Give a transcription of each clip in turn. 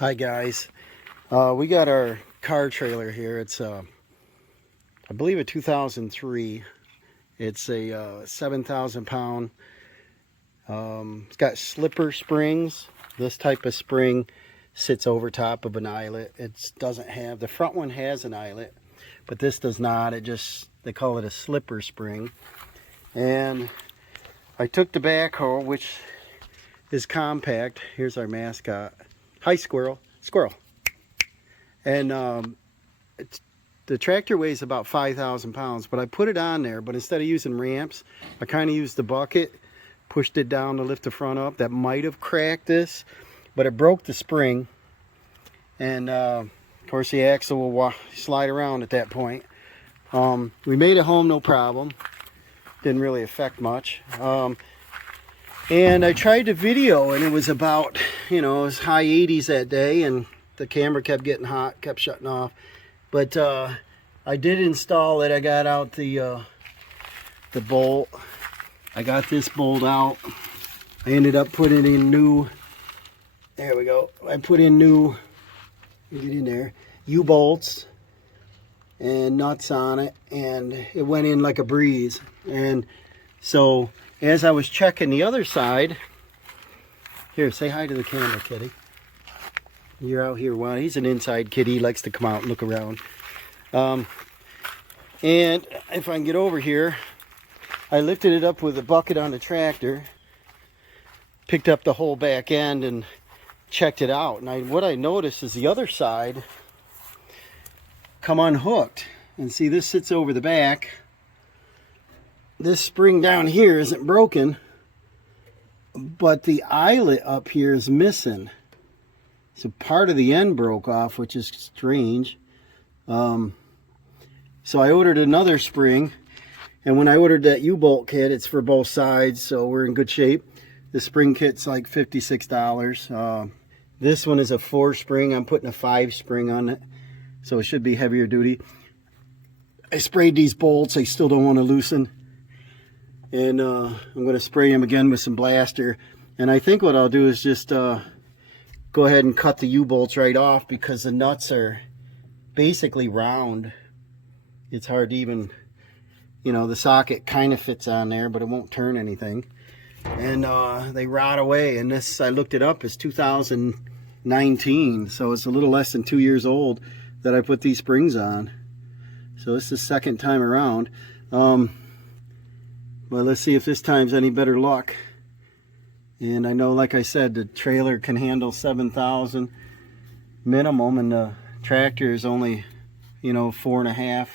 Hi guys, we got our car trailer here. It's I believe a 2003. It's a 7,000 pound. It's got slipper springs. This type of spring sits over top of an eyelet. It doesn't have, the front one has an eyelet, but this does not. They call it a slipper spring. And I took the backhoe, which is compact. Here's our mascot. Hi, squirrel. Squirrel. And the tractor weighs about 5,000 pounds, but I put it on there, but instead of using ramps, I kind of used the bucket, pushed it down to lift the front up. That might have cracked this, but it broke the spring. And of course the axle will slide around at that point. We made it home, no problem. Didn't really affect much. And I tried to video, and it was about, it was high 80s that day, and the camera kept getting hot, kept shutting off. But I did install it. I got out the bolt. I got this bolt out. I ended up putting in new, there we go. I put in new, get in there, U-bolts and nuts on it, and it went in like a breeze. And so as I was checking the other side, here, say hi to the camera, kitty. You're out here. Well, he's an inside kitty. He likes to come out and look around. And if I can get over here, I lifted it up with a bucket on the tractor, picked up the whole back end and checked it out. And what I noticed is the other side come unhooked. And see, this sits over the back. This spring down here isn't broken, but the eyelet up here is missing. So part of the end broke off, which is strange. So I ordered another spring, and when I ordered that U-bolt kit, it's for both sides, so we're in good shape. The spring kit's like $56. This one is a 4-spring. I'm putting a 5-spring on it, so it should be heavier duty. I sprayed these bolts. I still don't want to loosen. And I'm going to spray them again with some blaster. And I think what I'll do is just go ahead and cut the U-bolts right off, because the nuts are basically round. It's hard to even, the socket kind of fits on there, but it won't turn anything. And they rot away. And this, I looked it up, is 2019. So it's a little less than 2 years old that I put these springs on. So this is the second time around. Well, let's see if this time's any better luck. And I know, like I said, the trailer can handle 7,000 minimum, and the tractor is only, 4.5,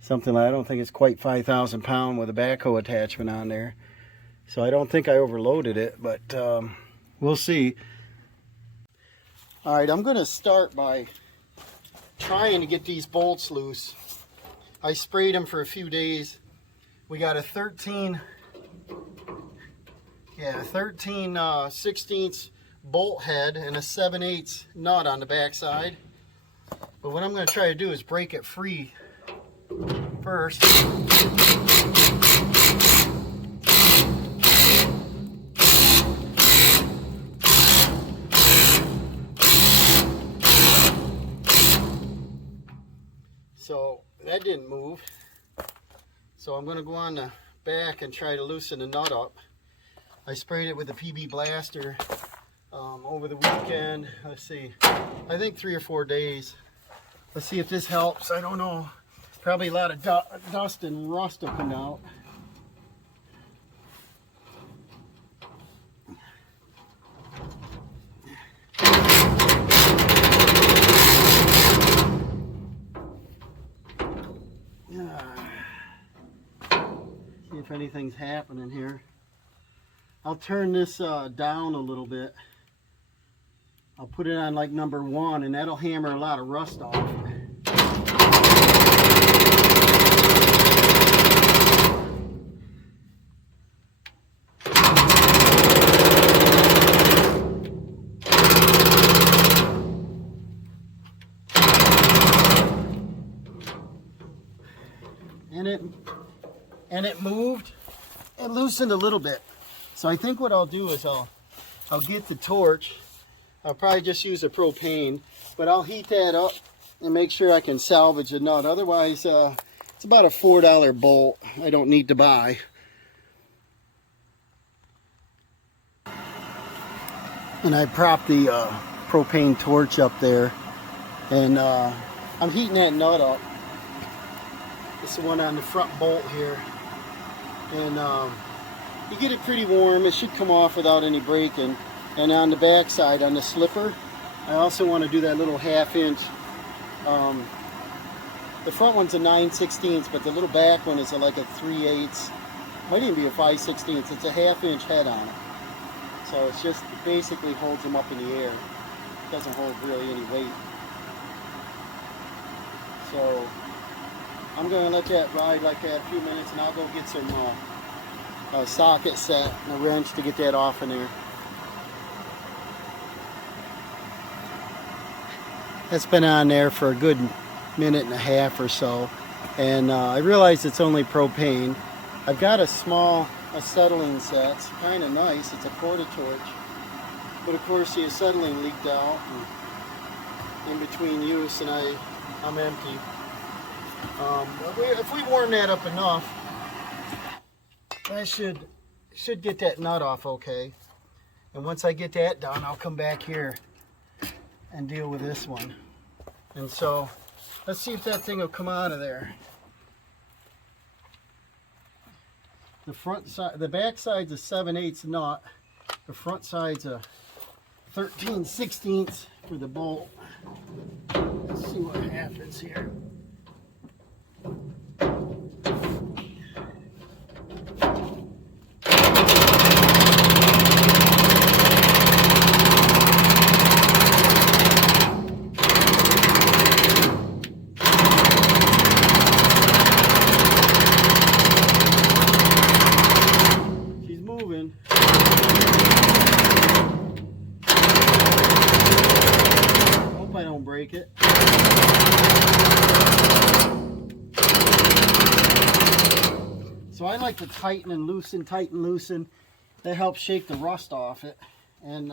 something like that. I don't think it's quite 5,000 pound with a backhoe attachment on there. So I don't think I overloaded it, but we'll see. All right, I'm going to start by trying to get these bolts loose. I sprayed them for a few days. We got a 13 16th bolt head and a 7/8 nut on the back side. But what I'm going to try to do is break it free first. So that didn't move. So I'm going to go on the back and try to loosen the nut up. I sprayed it with a PB blaster over the weekend. Let's see, I think 3 or 4 days. Let's see if this helps. I don't know. Probably a lot of dust and rust will come out. See if anything's happening here. I'll turn this down a little bit. I'll put it on like number 1, and that'll hammer a lot of rust off. And it moved. It loosened a little bit. So I think what I'll do is I'll get the torch. I'll probably just use a propane, but I'll heat that up and make sure I can salvage the nut. Otherwise, it's about a $4 bolt I don't need to buy. And I propped the propane torch up there, and I'm heating that nut up. It's the one on the front bolt here, and you get it pretty warm. It should come off without any breaking. And on the back side, on the slipper, I also want to do that little 1/2 inch. The front one's a 9/16, but the little back one is like a 3/8. Might even be a 5/16. It's a 1/2 inch head on it. So it's just basically holds them up in the air. It doesn't hold really any weight. So I'm going to let that ride like that a few minutes, and I'll go get some socket set and a wrench to get that off in there. It's been on there for a good 1.5 minutes or so, and I realize it's only propane. I've got a small acetylene set. It's kind of nice. It's a porta-torch, but of course the acetylene leaked out in between use, and I'm empty. If we warm that up enough, that should get that nut off okay. And once I get that done, I'll come back here and deal with this one. And so let's see if that thing will come out of there. The front side, the back side's a 7/8 nut. The front side's a 13/16 for the bolt. Let's see what happens here. Break it. So I like to tighten and loosen. That helps shake the rust off it. And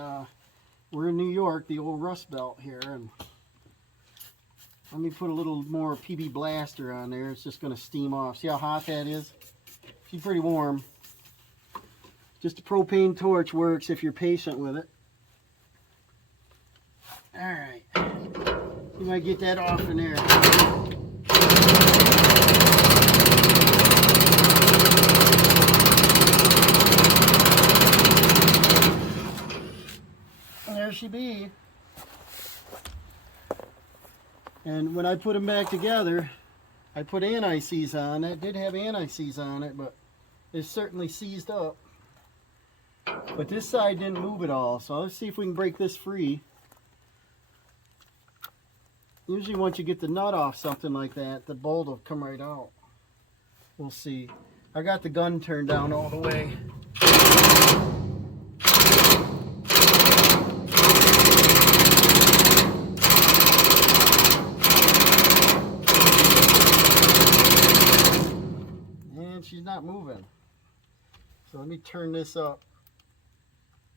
we're in New York, the old Rust Belt here. And let me put a little more PB Blaster on there. It's just going to steam off. See how hot that is? She's pretty warm. Just a propane torch works if you're patient with it. All right. You might get that off in there. There she be. And when I put them back together, I put anti-seize on it. It did have anti-seize on it, but it's certainly seized up. But this side didn't move at all, so let's see if we can break this free. Usually once you get the nut off something like that, the bolt will come right out. We'll see. I got the gun turned down all the way. And she's not moving. So let me turn this up.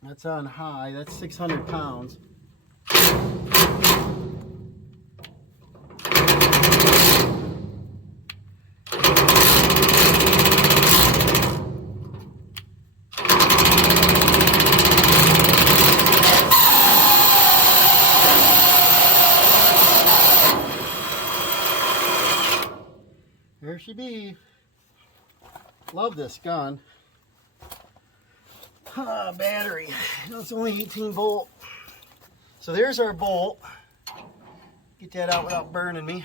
That's on high. That's 600 pounds. There she be. Love this gun. Battery. It's only 18 volt. So there's our bolt. Get that out without burning me.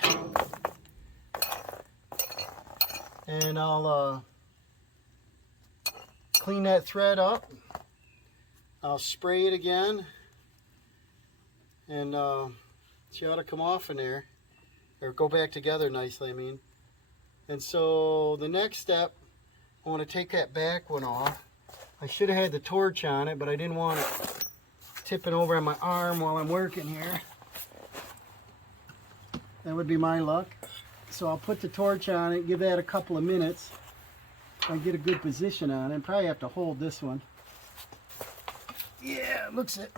And I'll clean that thread up. I'll spray it again. And she ought to come off in there. Or go back together nicely, I mean. And so the next step, I want to take that back one off. I should have had the torch on it, but I didn't want it tipping over on my arm while I'm working here. That would be my luck. So I'll put the torch on it, give that a couple of minutes. I get a good position on it. Probably have to hold this one. Yeah, looks it.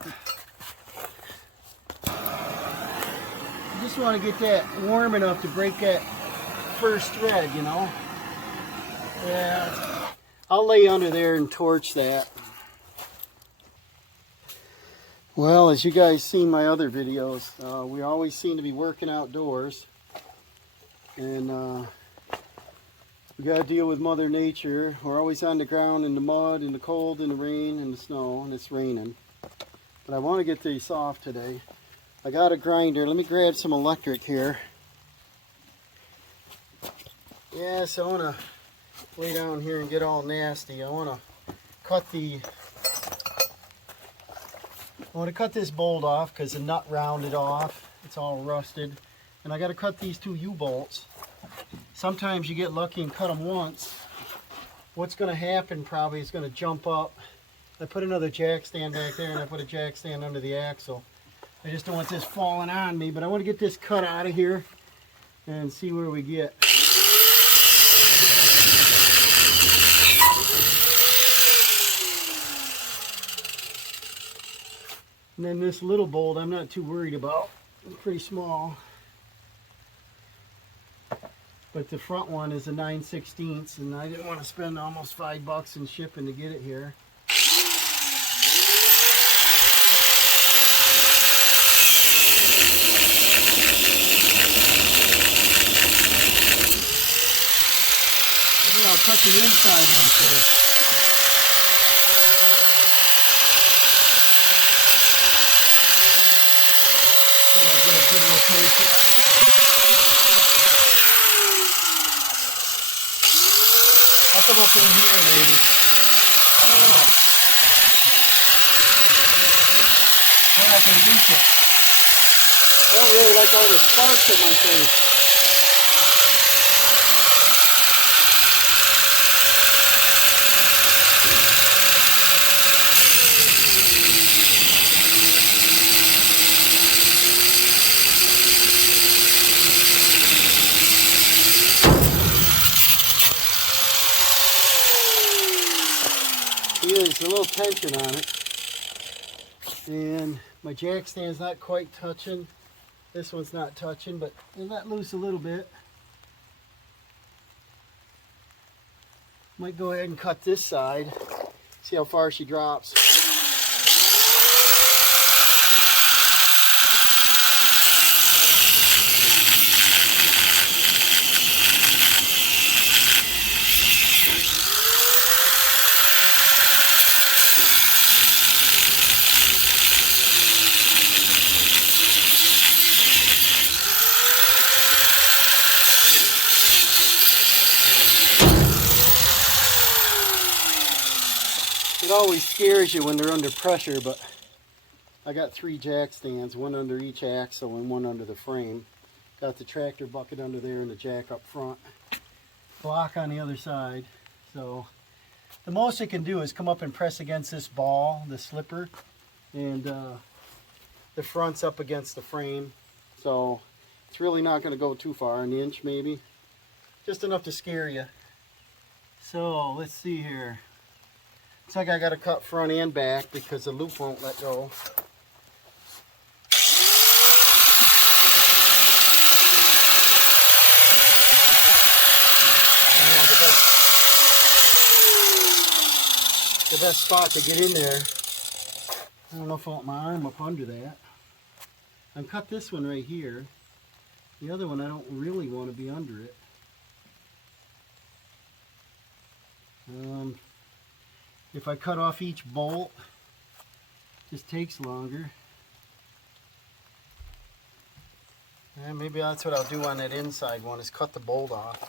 just want to get that warm enough to break that first thread, you know. Yeah, I'll lay under there and torch that. Well, as you guys seen my other videos, we always seem to be working outdoors, and we got to deal with Mother Nature. We're always on the ground in the mud, in the cold, in the rain, in the snow, and it's raining. But I want to get these off today. I got a grinder. Let me grab some electric here. Yeah, so I want to lay down here and get all nasty. I want to cut this bolt off because the nut rounded off. It's all rusted. And I got to cut these two U-bolts. Sometimes you get lucky and cut them once. What's going to happen probably is going to jump up. I put another jack stand back there, and I put a jack stand under the axle. I just don't want this falling on me, but I want to get this cut out of here and see where we get. And then this little bolt I'm not too worried about. It's pretty small. But the front one is a 9/16, and I didn't want to spend almost $5 in shipping to get it here. And then I'll cut the inside one first. I'll come up in here maybe. I don't know. Yeah, I can reach it. I don't really like all the sparks at my face. There's a little tension on it, and my jack stand's not quite touching. This one's not touching, but they let loose a little bit. Might go ahead and cut this side, see how far she drops. It always scares you when they're under pressure, but I got 3 jack stands, one under each axle and one under the frame. Got the tractor bucket under there and the jack up front. Block on the other side. So the most it can do is come up and press against this ball, the slipper, and the front's up against the frame. So it's really not going to go too far, an inch maybe. Just enough to scare you. So let's see here. Looks like I got to cut front and back because the loop won't let go. The best spot to get in there. I don't know if I want my arm up under that. I've cut this one right here. The other one I don't really want to be under it. If I cut off each bolt, it just takes longer. And maybe that's what I'll do on that inside one, is cut the bolt off.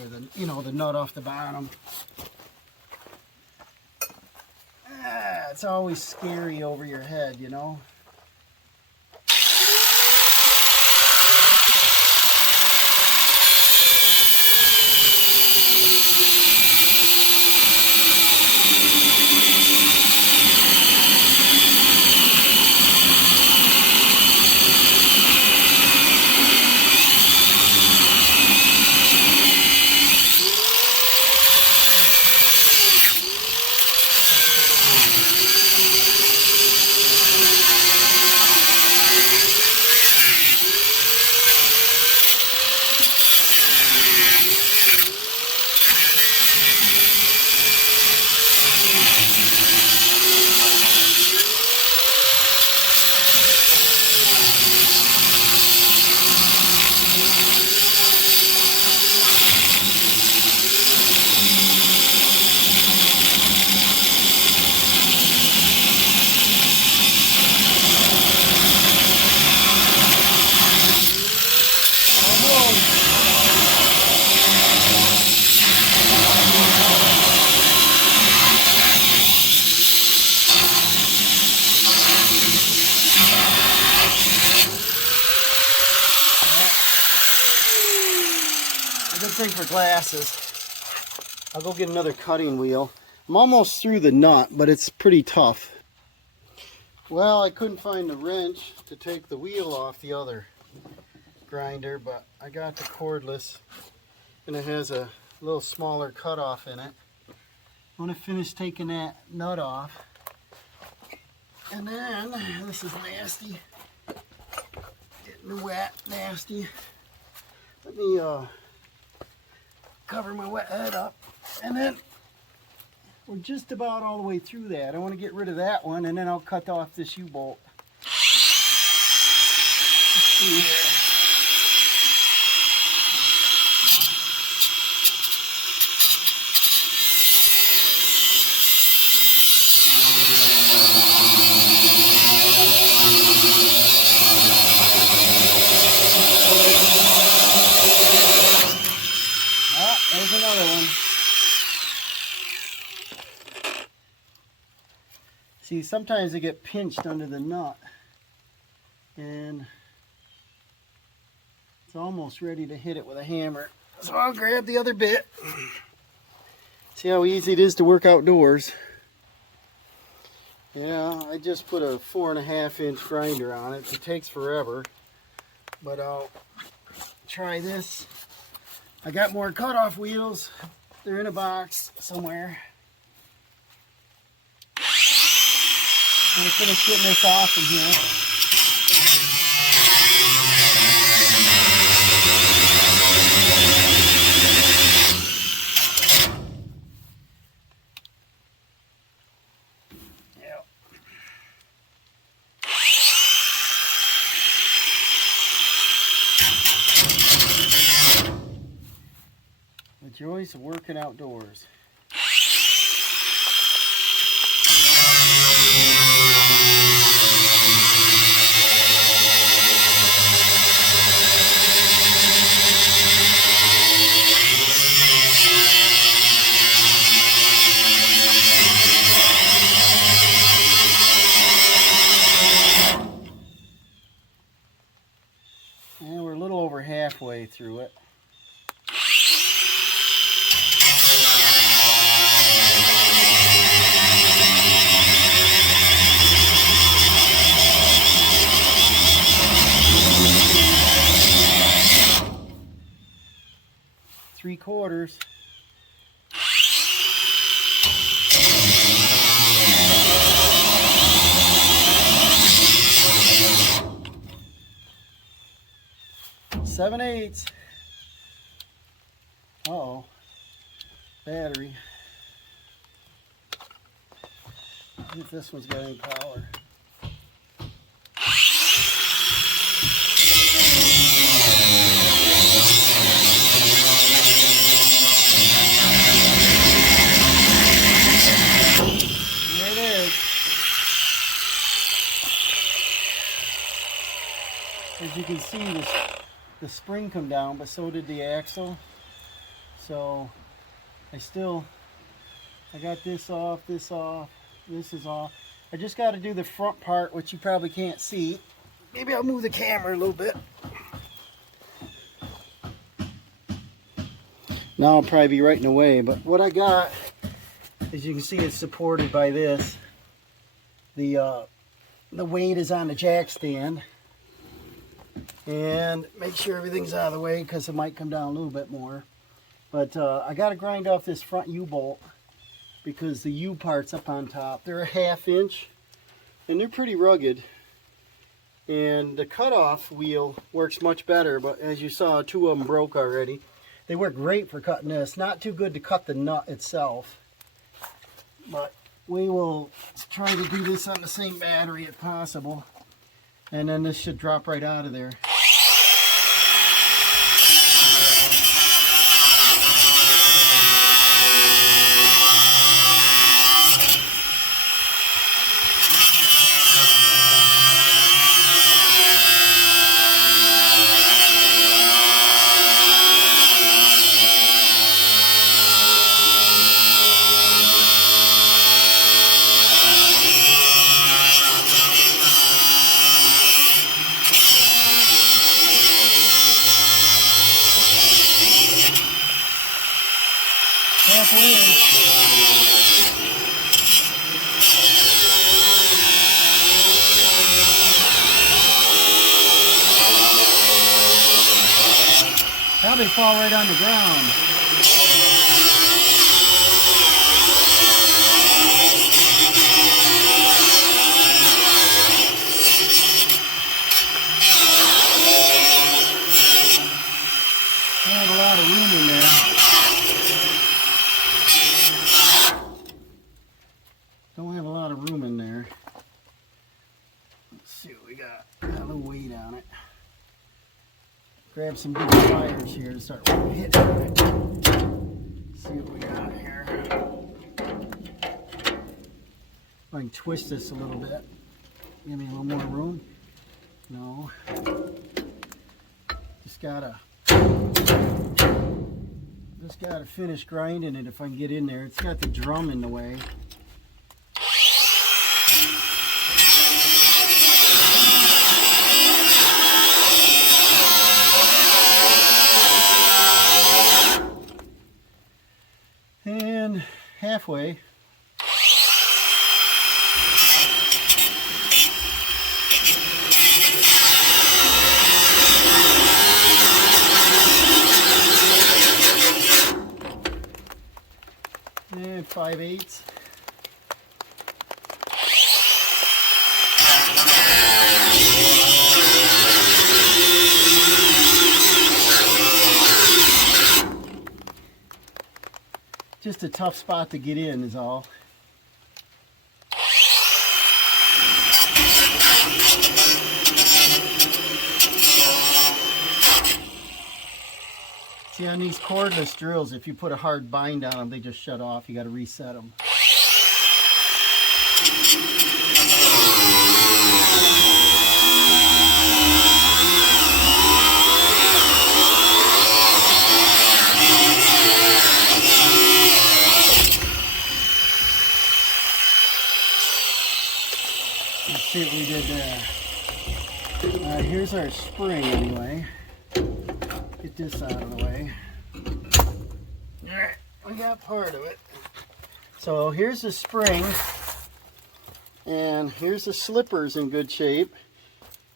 Or the, you know, the nut off the bottom. It's always scary over your head, you know. thing for glasses. I'll go get another cutting wheel. I'm almost through the nut, but it's pretty tough. Well, I couldn't find the wrench to take the wheel off the other grinder, but I got the cordless, and it has a little smaller cutoff in it. I want to finish taking that nut off. And then, this is nasty. Getting wet, nasty. Let me cover my wet head up. And then, we're just about all the way through that. I want to get rid of that one, and then I'll cut off this U-bolt. Let's see here. There's another one. See, sometimes they get pinched under the nut, and it's almost ready to hit it with a hammer. So I'll grab the other bit. See how easy it is to work outdoors. Yeah, I just put a 4.5-inch grinder on it. It takes forever, but I'll try this. I got more cutoff wheels. They're in a box somewhere. I'm going to finish getting this off in here. Yep. The joys of working outdoors. And we're a little over halfway through it. Three-quarters. Seven-eighths. Uh-oh. Battery. See if this one's got any power. There it is. As you can see, the spring come down, but so did the axle. So I got this off, this is off. I just got to do the front part, which you probably can't see. Maybe I'll move the camera a little bit. Now I'll probably be right in the way, but what I got, as you can see, it's supported by this. The weight is on the jack stand. And make sure everything's out of the way because it might come down a little bit more. But I got to grind off this front U-bolt because the U part's up on top. They're a 1/2 inch and they're pretty rugged. And the cutoff wheel works much better, but as you saw, 2 of them broke already. They work great for cutting this. Not too good to cut the nut itself. But we will try to do this on the same battery if possible. And then this should drop right out of there. halfway. Probably fall right on the ground. I have a lot of room in there. Don't have a lot of room in there. Let's see what we got. Got a little weight on it. Grab some big pliers here to start hitting it. See what we got here. I can twist this a little bit. Give me a little more room. No. Just gotta finish grinding it if I can get in there. It's got the drum in the way. And halfway. And 5/8. Just a tough spot to get in is all. See, on these cordless drills, if you put a hard bind on them, they just shut off. You got to reset them. Let's see what we did there. All right, here's our spring anyway. Get this out of the way. Alright, we got part of it. So here's the spring, and here's the slippers in good shape.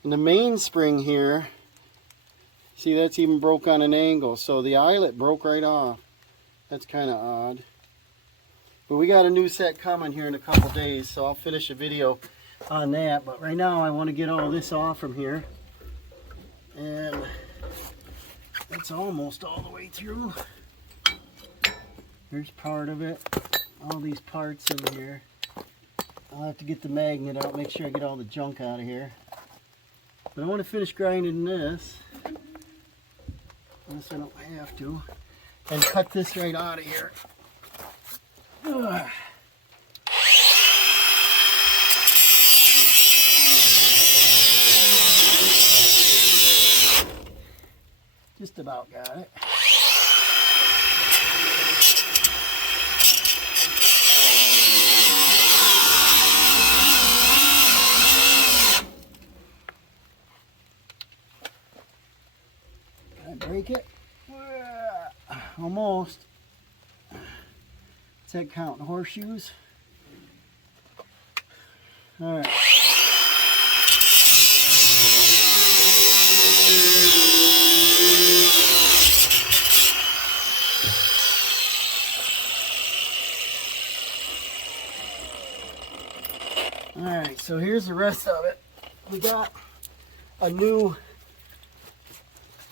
And the main spring here, see, that's even broke on an angle, so the eyelet broke right off. That's kind of odd. But we got a new set coming here in a couple days, so I'll finish a video on that. But right now I want to get all this off from here. And it's almost all the way through. Here's part of it. All these parts in here. I'll have to get the magnet out, make sure I get all the junk out of here. But I want to finish grinding this. Unless I don't have to. And cut this right out of here. Ugh. Just about got it. Can I break it? Almost. Is that counting horseshoes? All right. Alright, so here's the rest of it. We got a new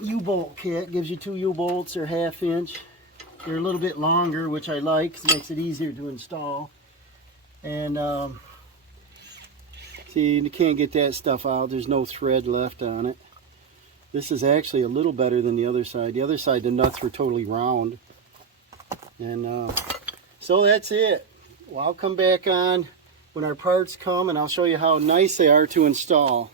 U-bolt kit. Gives you 2 U-bolts. They're 1/2 inch. They're a little bit longer, which I like because it makes it easier to install. And see, you can't get that stuff out. There's no thread left on it. This is actually a little better than the other side. The other side, the nuts were totally round. And so that's it. Well, I'll come back on when our parts come, and I'll show you how nice they are to install.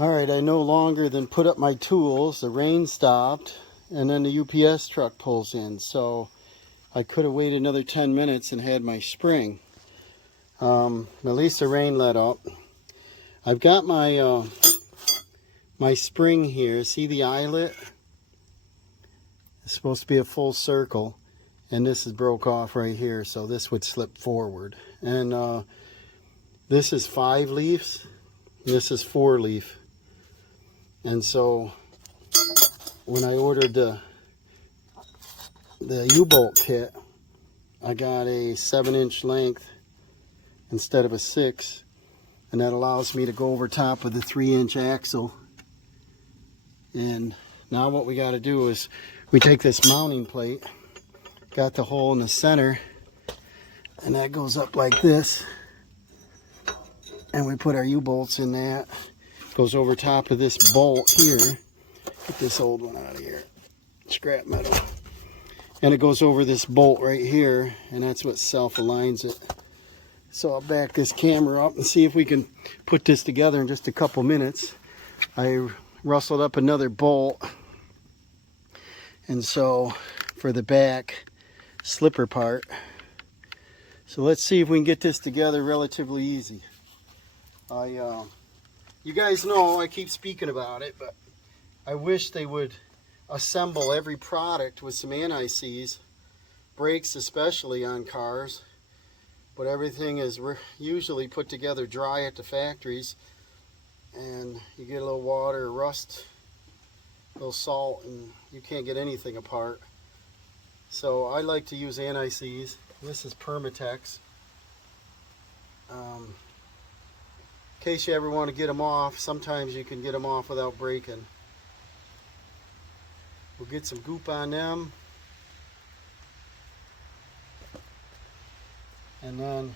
Alright, I no longer than put up my tools. The rain stopped, and then the UPS truck pulls in. So I could have waited another 10 minutes and had my spring. At least the rain let up. I've got my my spring here. See the eyelet? It's supposed to be a full circle, and this is broke off right here, so this would slip forward. And this is 5 leaves, this is 4 leaf. And so when I ordered the U-bolt kit, I got a 7-inch length instead of a 6, and that allows me to go over top of the 3-inch axle. And now what we got to do is we take this mounting plate, got the hole in the center, and that goes up like this, and we put our U-bolts in that. Goes over top of this bolt here. Get this old one out of here, scrap metal. And it goes over this bolt right here, and that's what self-aligns it. So I'll back this camera up and see if we can put this together in just a couple minutes. I rustled up another bolt, and so for the back slipper part. So let's see if we can get this together relatively easy. You guys know I keep speaking about it, but I wish they would assemble every product with some anti-seize, brakes especially on cars, but everything is usually put together dry at the factories, and you get a little water, rust, a little salt, and you can't get anything apart. So I like to use anti-seize. This is Permatex. In case you ever want to get them off, sometimes you can get them off without breaking. We'll get some goop on them, and then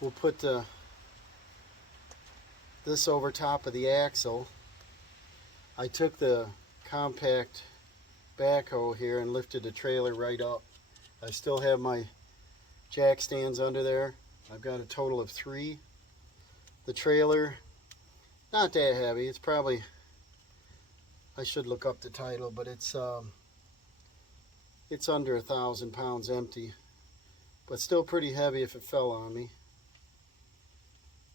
we'll put this over top of the axle. I took the compact backhoe here and lifted the trailer right up. I still have my jack stands under there. I've got a total of 3. The trailer, not that heavy. It's probably, I should look up the title, but it's under 1,000 pounds empty, but still pretty heavy if it fell on me.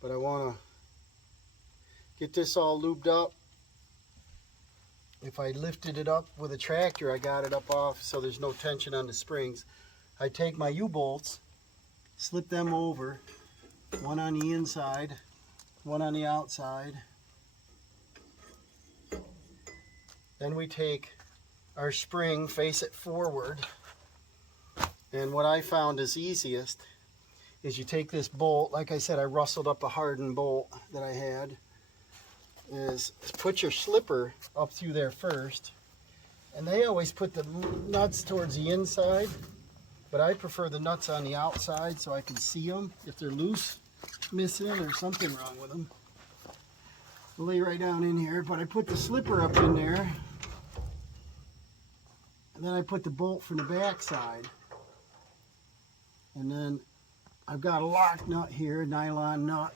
But I want to get this all lubed up. If I lifted it up with a tractor, I got it up off so there's no tension on the springs. I take my U-bolts, slip them over, one on the inside, one on the outside. Then we take our spring, face it forward, and what I found is easiest is you take this bolt. Like I said, I rustled up a hardened bolt that I had. Is put your slipper up through there first, and they always put the nuts towards the inside, but I prefer the nuts on the outside so I can see them if they're loose, missing, or something wrong with them. Lay right down in here, but I put the slipper up in there, and then I put the bolt from the back side, and then I've got a lock nut here, a nylon nut,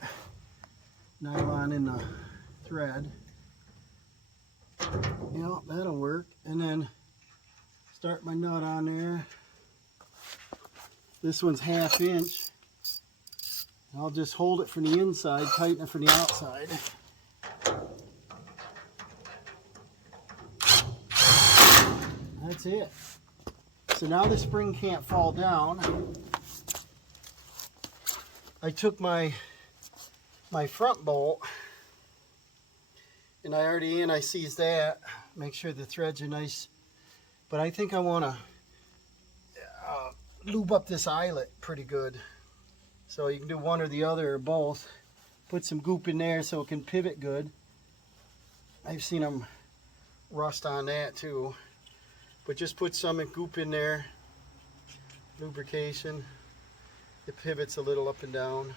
nylon in the thread. Yeah, that'll work. And then start my nut on there. This one's 1/2 inch. I'll just hold it from the inside, tighten it from the outside. That's it. So now the spring can't fall down. I took my front bolt, and I already anti-seized that. Make sure the threads are nice. But I think I want to lube up this eyelet pretty good. So you can do one or the other or both. Put some goop in there so it can pivot good. I've seen them rust on that too. But just put some goop in there. Lubrication. It pivots a little up and down.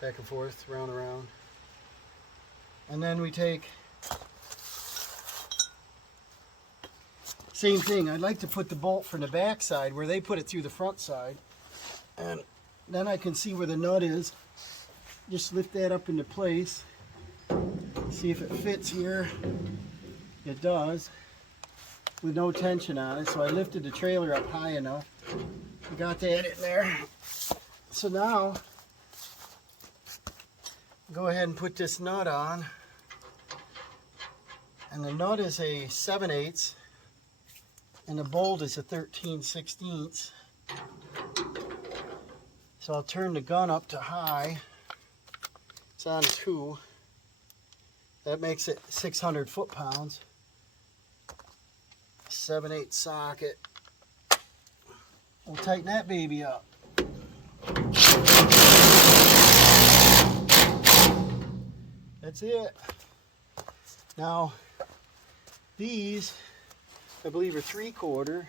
Back and forth, round and round. And then we take, same thing, I'd like to put the bolt from the back side where they put it through the front side, and then I can see where the nut is. Just lift that up into place, see if it fits here. It does, with no tension on it. So I lifted the trailer up high enough, got that in there. So now go ahead and put this nut on, And the nut is a 7/8, and the bolt is a 13/16. So I'll turn the gun up to high. It's on 2. That makes it 600 foot-pounds. 7/8 socket. We'll tighten that baby up. That's it. Now, these, I believe, are 3/4.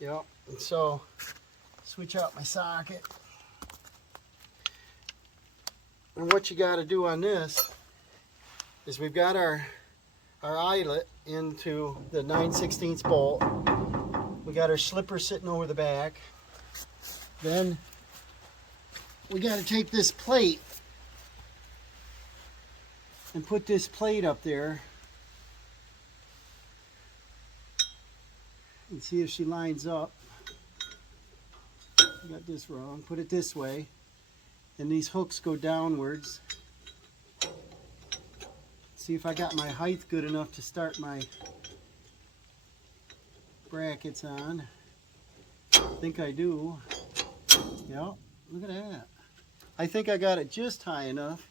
Yep. And so, switch out my socket. And what you got to do on this is we've got our eyelet into the 9/16 bolt. We got our slipper sitting over the back. Then we got to take this plate and put this plate up there and see if she lines up. I got this wrong. Put it this way, and these hooks go downwards. See if I got my height good enough to start my brackets on. I think I do. Yep, look at that. I think I got it just high enough.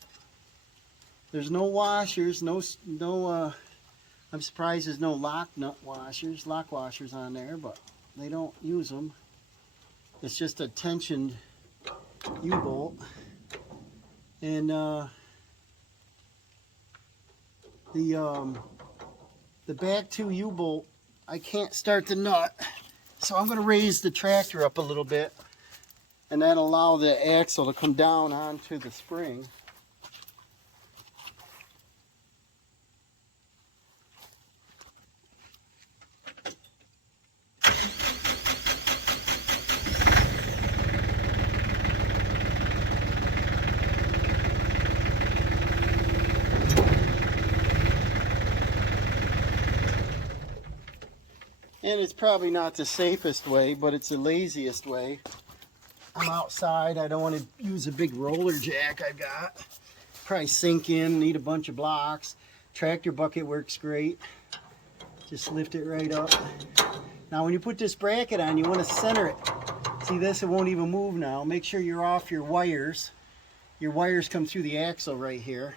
There's no washers, I'm surprised there's no lock washers on there, but they don't use them. It's just a tensioned U-bolt. And the back 2 U-bolt, I can't start the nut, so I'm going to raise the tractor up a little bit, and that'll allow the axle to come down onto the spring. And it's probably not the safest way, but it's the laziest way. I'm outside. I don't want to use a big roller jack I've got. Probably sink in, need a bunch of blocks. Tractor bucket works great. Just lift it right up. Now when you put this bracket on, you want to center it. See this? It won't even move now. Make sure you're off your wires. Your wires come through the axle right here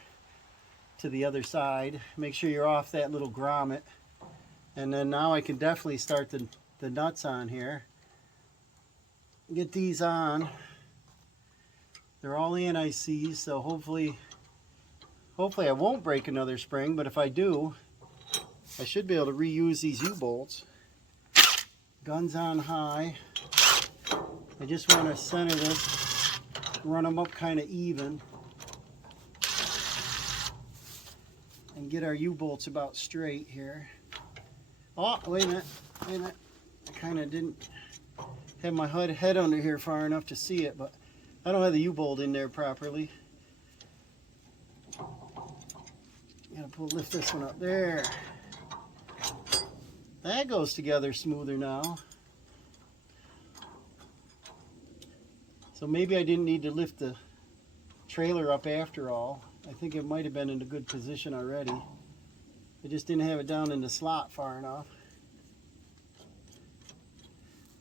to the other side. Make sure you're off that little grommet. And then now I can definitely start the nuts on here. Get these on. They're all anti-seize, so hopefully I won't break another spring, but if I do, I should be able to reuse these U-bolts. Guns on high. I just want to center this, run them up kind of even, and get our U-bolts about straight here. Oh, wait a minute. I kind of didn't have my head under here far enough to see it, but I don't have the U-bolt in there properly. Gotta lift this one up there. That goes together smoother now. So maybe I didn't need to lift the trailer up after all. I think it might have been in a good position already. I just didn't have it down in the slot far enough.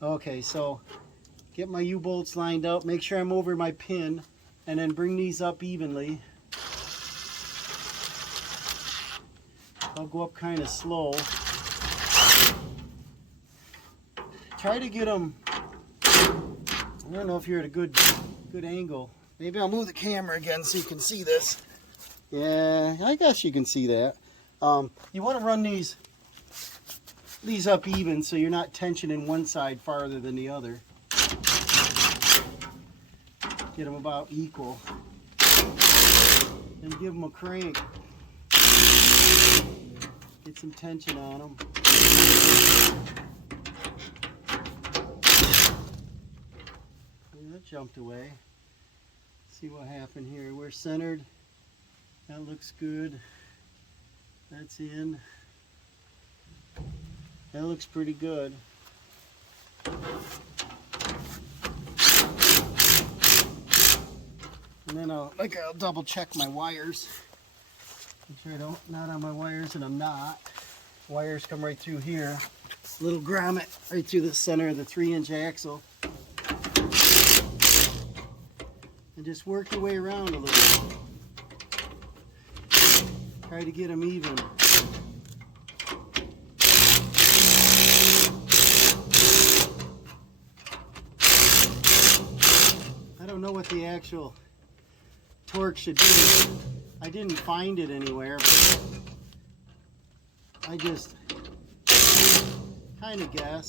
Okay, so get my U-bolts lined up, make sure I'm over my pin, and then bring these up evenly. I'll go up kind of slow. Try to get them, I don't know if you're at a good angle. Maybe I'll move the camera again so you can see this. Yeah, I guess you can see that. You want to run these up even so you're not tensioning one side farther than the other. Get them about equal. And give them a crank. Get some tension on them. That jumped away. See what happened here. We're centered. That looks good. That's in. That looks pretty good. And then I'll double check my wires. Make sure I don't, not on my wires, and I'm not. Wires come right through here. Little grommet right through the center of the 3-inch axle. And just work your way around a little bit. Try to get them even. I don't know what the actual torque should be. I didn't find it anywhere, but I just kind of guess.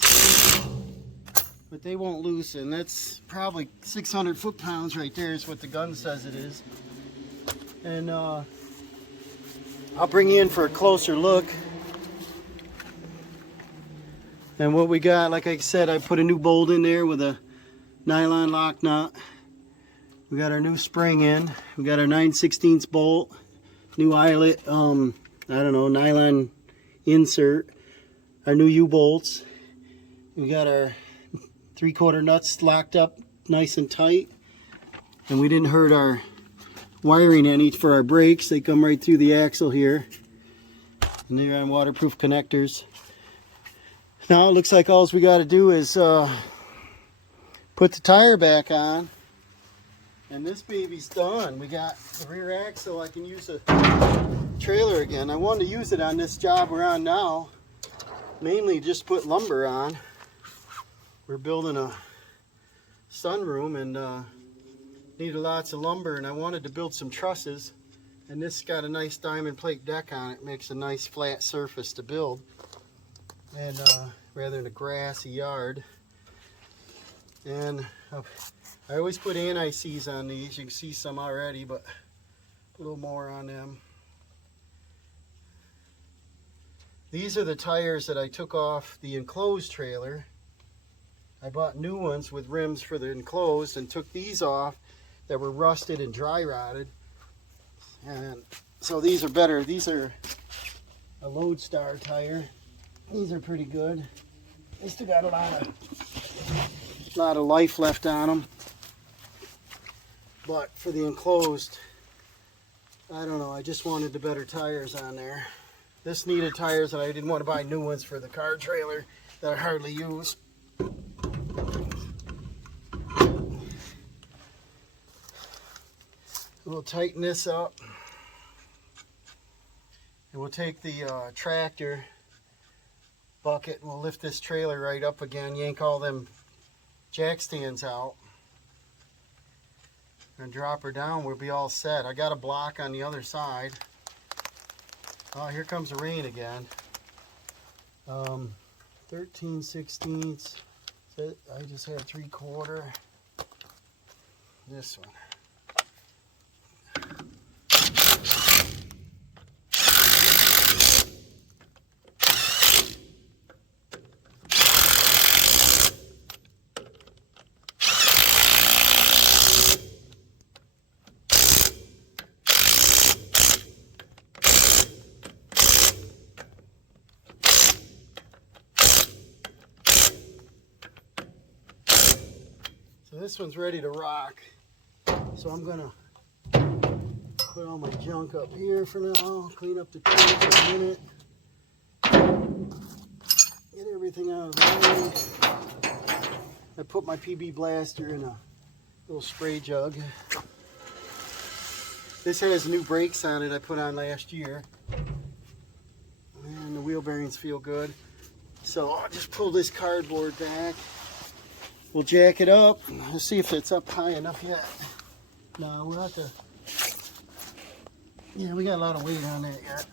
But they won't loosen. That's probably 600 foot-pounds right there is what the gun says it is. And I'll bring you in for a closer look. And what we got, like I said, I put a new bolt in there with a nylon lock nut. We got our new spring in. We got our 9/16 bolt, new eyelet, I don't know, nylon insert, our new U-bolts. We got our 3/4 nuts locked up nice and tight. And we didn't hurt our wiring any for our brakes. They come right through the axle here. And they're on waterproof connectors. Now it looks like all we got to do is put the tire back on. And this baby's done. We got the rear axle. I can use a trailer again. I wanted to use it on this job we're on now. Mainly just put lumber on. We're building a sunroom and needed lots of lumber, and I wanted to build some trusses. And this got a nice diamond plate deck on it. Makes a nice flat surface to build. And rather than a grassy yard. And I always put anti-seize on these. You can see some already, but a little more on them. These are the tires that I took off the enclosed trailer. I bought new ones with rims for the enclosed and took these off that were rusted and dry rotted. And so these are better. These are a Lodestar tire. These are pretty good. They still got a lot of life left on them. But for the enclosed, I don't know, I just wanted the better tires on there. This needed tires, and I didn't want to buy new ones for the car trailer that I hardly use. We'll tighten this up. And we'll take the tractor bucket and we'll lift this trailer right up again, yank all them jack stands out. And drop her down, we'll be all set. I got a block on the other side. Oh, here comes the rain again. 13/16. I just had 3/4. This one. This one's ready to rock, so I'm gonna put all my junk up here for now, clean up the tank for a minute, get everything out of the way. I put my PB blaster in a little spray jug. This has new brakes on it I put on last year, and the wheel bearings feel good. So I'll just pull this cardboard back. We'll jack it up. Let's see if it's up high enough yet. No, we'll have to. Yeah, we got a lot of weight on that yet.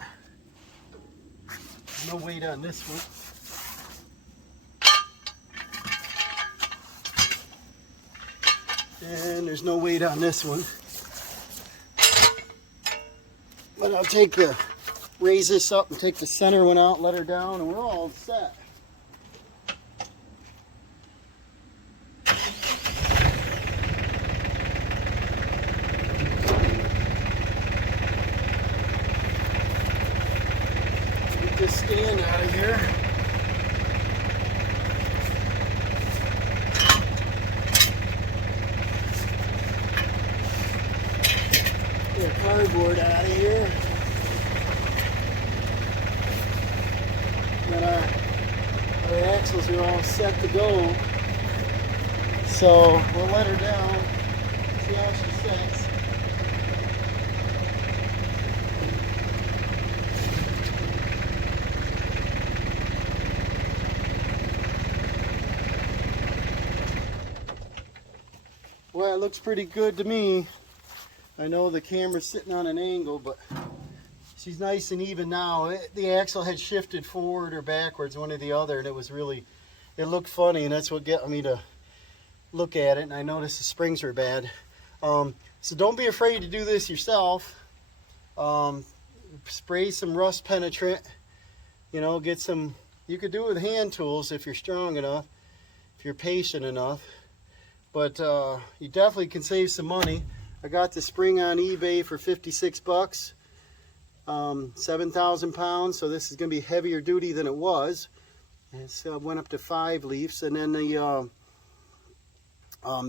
No weight on this one. And there's no weight on this one. But I'll raise this up and take the center one out, let her down, and we're all set. This stand out of here. Get cardboard out of here. are all set to go. So we'll let her down, see how she sits. Well, it looks pretty good to me. I know the camera's sitting on an angle, but she's nice and even now. The axle had shifted forward or backwards, one or the other, and it looked funny, and that's what got me to look at it. And I noticed the springs were bad. So don't be afraid to do this yourself. Spray some rust penetrant. You know, get some. You could do it with hand tools if you're strong enough, if you're patient enough. But you definitely can save some money. I got the spring on eBay for 56 bucks, 7,000 pounds. So this is going to be heavier duty than it was. And so it went up to 5 leafs. And then the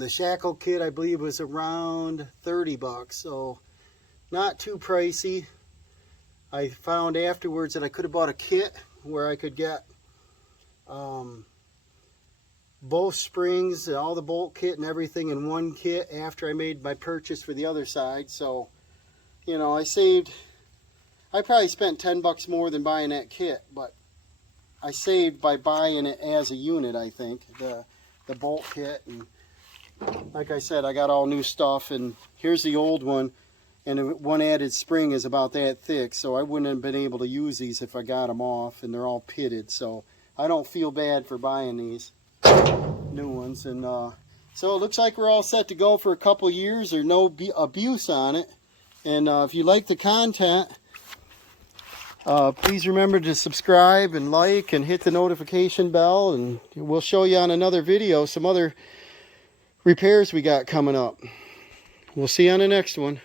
shackle kit, I believe, was around 30 bucks. So not too pricey. I found afterwards that I could have bought a kit where I could get both springs, all the bolt kit and everything in one kit after I made my purchase for the other side. So, you know, I probably spent 10 bucks more than buying that kit, but I saved by buying it as a unit, I think, the bolt kit. And like I said, I got all new stuff, and here's the old one, and one added spring is about that thick, so I wouldn't have been able to use these if I got them off, and they're all pitted, so I don't feel bad for buying these new ones. And so it looks like we're all set to go for a couple years. There's no abuse on it. And if you like the content, please remember to subscribe and like and hit the notification bell, and we'll show you on another video some other repairs we got coming up. We'll see you on the next one.